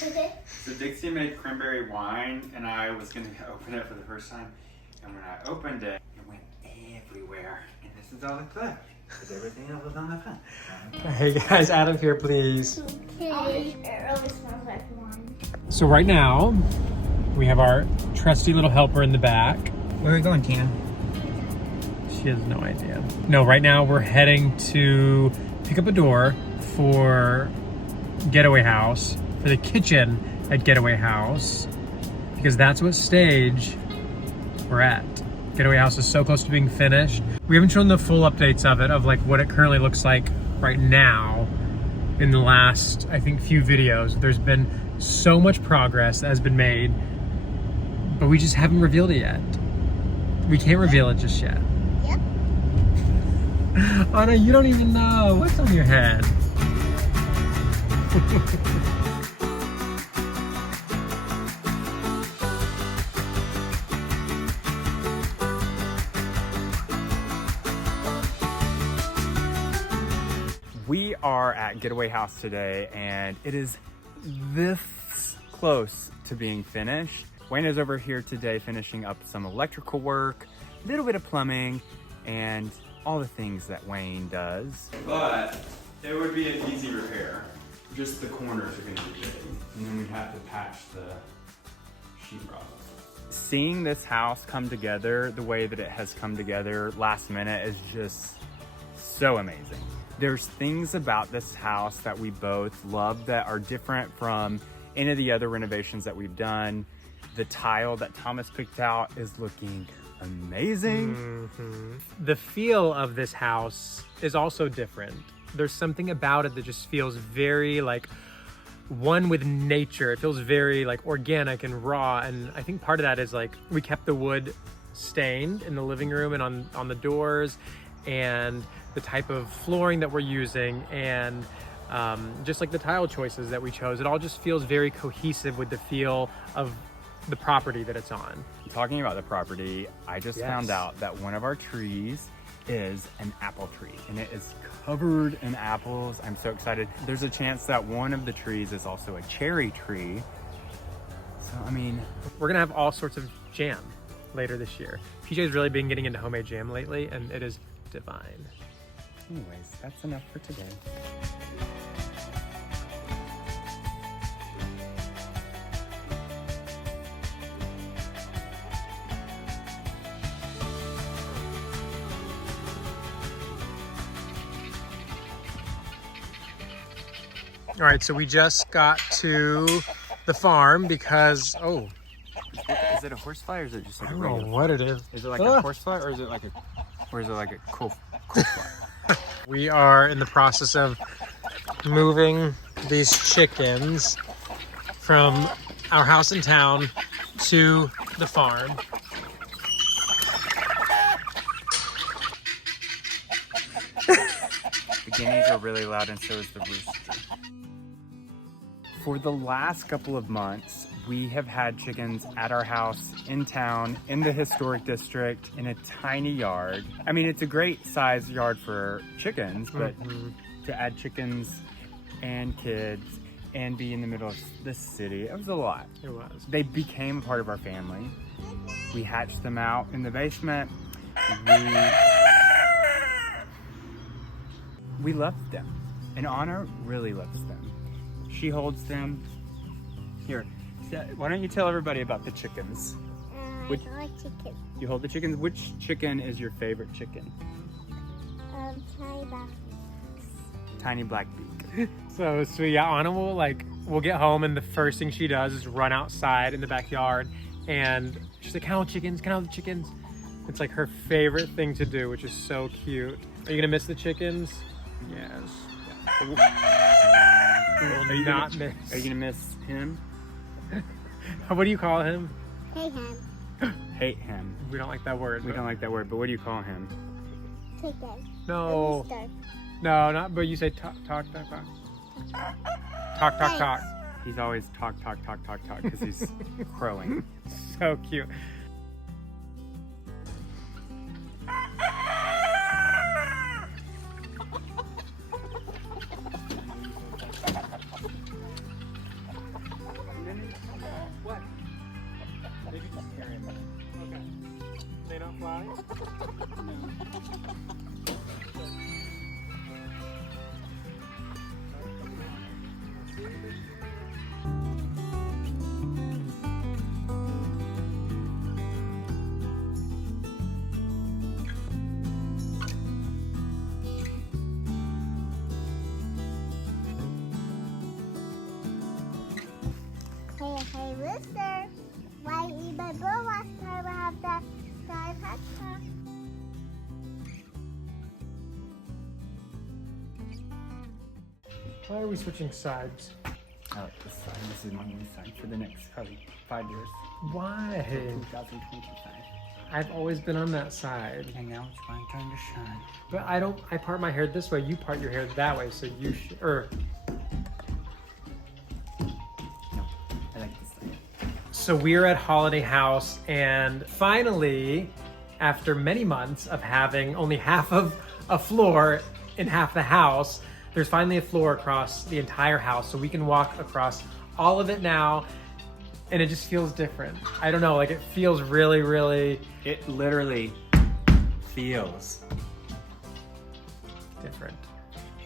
So Dixie made cranberry wine, and I was going to open it for the first time. And when I opened it, it went everywhere. And this is all that's left, because everything else was on the front. Hey guys, out of here, please. Okay. It really smells like wine. So right now, we have our trusty little helper in the back. Where are we going, Tina? She has no idea. No, right now we're heading to pick up a door for Getaway House, for the kitchen at Getaway House, because that's what stage we're at. Getaway House is so close to being finished. We haven't shown the full updates of it, of like what it currently looks like right now in the last, I think, few videos. There's been so much progress that has been made, but we just haven't revealed it yet. We can't reveal it just yet. Yep. Anna, you don't even know. What's on your head? We are at Getaway House today, and it is this close to being finished. Wayne is over here today finishing up some electrical work, a little bit of plumbing, and all the things that Wayne does. But it would be an easy repair. Just the corners are going to be big, and then we'd have to patch the sheetrock. Seeing this house come together the way that it has come together last minute is just so amazing. There's things about this house that we both love that are different from any of the other renovations that we've done. The tile that Thomas picked out is looking amazing. Mm-hmm. The feel of this house is also different. There's something about it that just feels very like one with nature. It feels very like organic and raw, and I think part of that is like we kept the wood stained in the living room and on the doors, and the type of flooring that we're using, and just like the tile choices that we chose. It all just feels very cohesive with the feel of the property that it's on. Talking about the property, I just found out that one of our trees is an apple tree, and it is covered in apples. I'm so excited. There's a chance that one of the trees is also a cherry tree. So, I mean, we're gonna have all sorts of jam later this year. PJ's really been getting into homemade jam lately, and it is divine. Anyways, that's enough for today. All right, so we just got to the farm because, Is it a horsefly or is it just like I a don't know regular? what it is. Is it like a horsefly or is it like a cool fly? We are in the process of moving these chickens from our house in town to the farm. The guineas are really loud, and so is the rooster. For the last couple of months, we have had chickens at our house in town, in the historic district, in a tiny yard. I mean, it's a great size yard for chickens, but to add chickens and kids and be in the middle of the city, it was a lot. It was. They became a part of our family. We hatched them out in the basement. We loved them, and Anna really loves them. She holds them. Here, why don't you tell everybody about the chickens? I like chicken. You hold the chickens. Which chicken is your favorite chicken? Tiny black. Tiny black beak. So sweet. Yeah, Anna we'll get home, and the first thing she does is run outside in the backyard, and she's like, "Can I hold chickens? Can I hold the chickens?" It's like her favorite thing to do, which is so cute. Are you gonna miss the chickens? Yes. We will not miss. Are you gonna miss him? What do you call him? Hey, him. Hate him. We don't like that word. We don't like that word, but what do you call him? Chicken. No. Rooster. No, not. But you say talk, talk, talk, talk. Talk, talk, talk. He's always talk, because he's crowing. So cute. Hey, Rooster. Why eat my bro last time I have that sky pasta? Why are we switching sides? I like this side. This is my new side for the next probably 5 years. Why? 2025. I've always been on that side. And now it's my time to shine. But I part my hair this way, you part your hair that way, so you should, No, I like this side. So we're at Holiday House, and finally, after many months of having only half of a floor in half the house, there's finally a floor across the entire house, so we can walk across all of it now, and it just feels different. I don't know, like it feels really, really It literally feels different.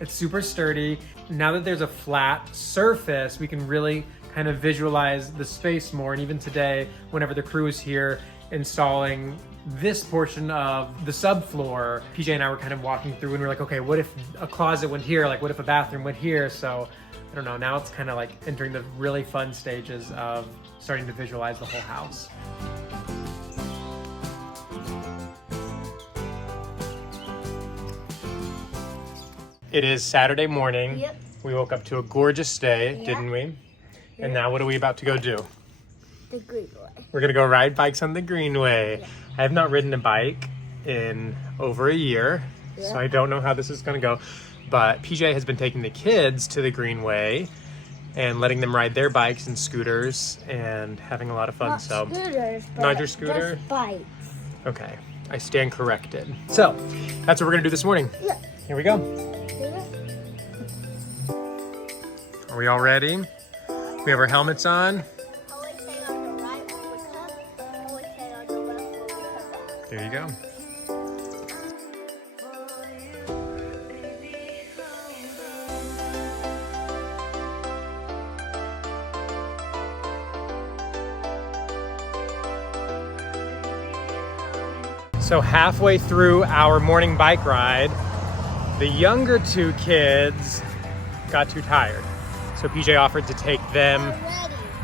It's super sturdy. Now that there's a flat surface, we can really kind of visualize the space more. And even today, whenever the crew is here installing this portion of the subfloor, PJ and I were kind of walking through and we were like, okay, what if a closet went here? Like, what if a bathroom went here? So I don't know, now it's kind of like entering the really fun stages of starting to visualize the whole house. It is Saturday morning. Yep. We woke up to a gorgeous day, Yeah. didn't we? And now what are we about to go do? The Greenway. We're gonna go ride bikes on the Greenway. Yeah. I have not ridden a bike in over a year, so Yeah. I don't know how this is gonna go. But PJ has been taking the kids to the Greenway and letting them ride their bikes and scooters and having a lot of fun. Not So, scooters, but Not your scooter? just bikes. okay, I stand corrected. So, that's what we're gonna do this morning. Yeah. Here we go. Are we all ready? We have our helmets on. Always say on the right when we come. Always say on the left when we come back. There you go. So halfway through our morning bike ride, the younger two kids got too tired. So PJ offered to take them.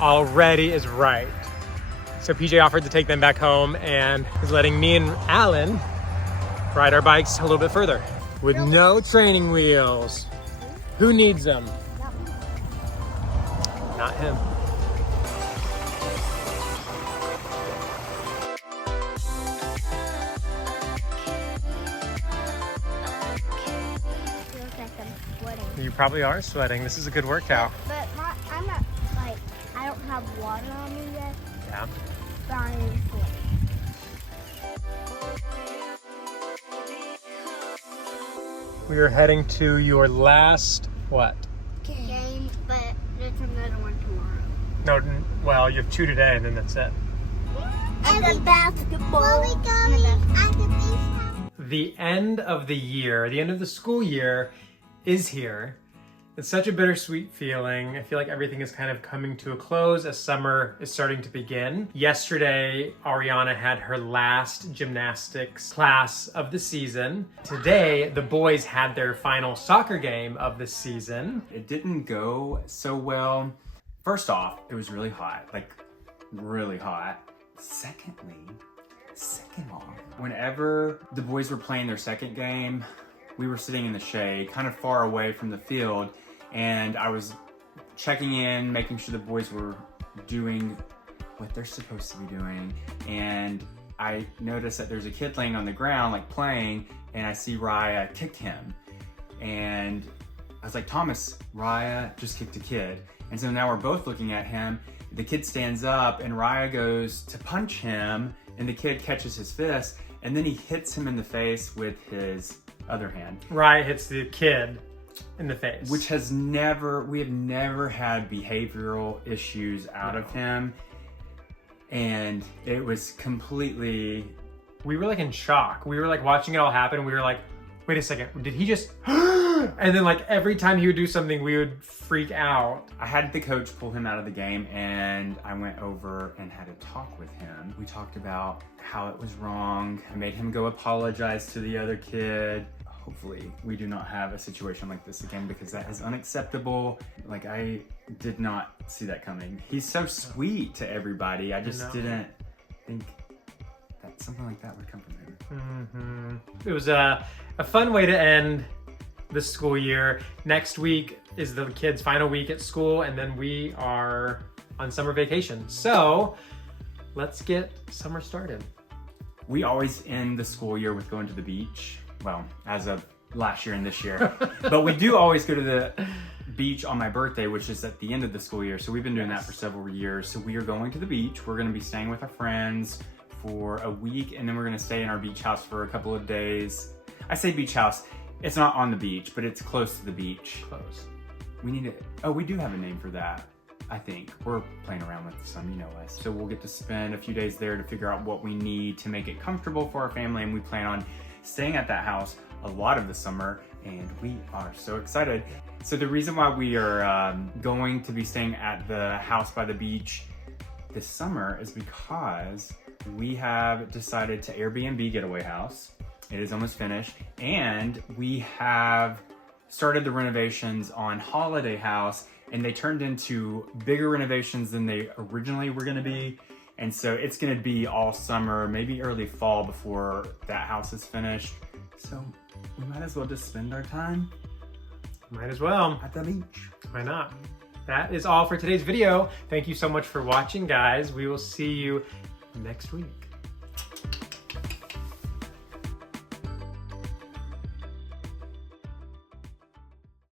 Already is right. So PJ offered to take them back home and is letting me and Alan ride our bikes a little bit further with no training wheels. Who needs them? Not him. Feels like I'm sweating. You probably are sweating. This is a good workout. But I'm not, like, I don't have water on me yet. Yeah. But I'm sweating. We are heading to your last, what? Game, but there's another one tomorrow. No, well, you have 2 today and then that's it. And the basketball. The end of the year, the end of the school year is here. It's such a bittersweet feeling. I feel like everything is kind of coming to a close as summer is starting to begin. Yesterday, Ariana had her last gymnastics class of the season. Today, the boys had their final soccer game of the season. It didn't go so well. First off, it was really hot, like really hot. Second off, whenever the boys were playing their second game, we were sitting in the shade, kind of far away from the field, and I was checking in, making sure the boys were doing what they're supposed to be doing, and I noticed that there's a kid laying on the ground, like playing, and I see Raya kick him, and I was like, Thomas, Raya just kicked a kid. And so now we're both looking at him. The kid stands up and Raya goes to punch him and the kid catches his fist and then he hits him in the face with his other hand. Rye hits the kid in the face. Which we have never had behavioral issues out of him. And it was completely we were like in shock. We were like watching it all happen. We were like, wait a second, did he just, and then like every time he would do something, we would freak out. I had the coach pull him out of the game, and I went over and had a talk with him. We talked about how it was wrong. I made him go apologize to the other kid. Hopefully we do not have a situation like this again, because that is unacceptable. Like, I did not see that coming. He's so sweet to everybody. I just didn't think that something like that would come from him. It was a fun way to end the school year. Next week is the kids' final week at school, and then we are on summer vacation. So let's get summer started. We always end the school year with going to the beach. Well, as of last year and this year. But we do always go to the beach on my birthday, which is at the end of the school year. So we've been doing that for several years. So we are going to the beach. We're going to be staying with our friends for a week, and then we're going to stay in our beach house for a couple of days. I say beach house. It's not on the beach, but it's close to the beach. Close. We need to, oh, we do have a name for that. I think we're playing around with some, you know us. So we'll get to spend a few days there to figure out what we need to make it comfortable for our family, and we plan on staying at that house a lot of the summer, and we are so excited. So the reason why we are going to be staying at the house by the beach this summer is because we have decided to Airbnb Getaway House. It is almost finished, and we have started the renovations on Holiday House, and they turned into bigger renovations than they originally were going to be. And so it's going to be all summer, maybe early fall before that house is finished. So we might as well just spend our time Might as well. at the beach. Why not? That is all for today's video. Thank you so much for watching, guys. We will see you next week.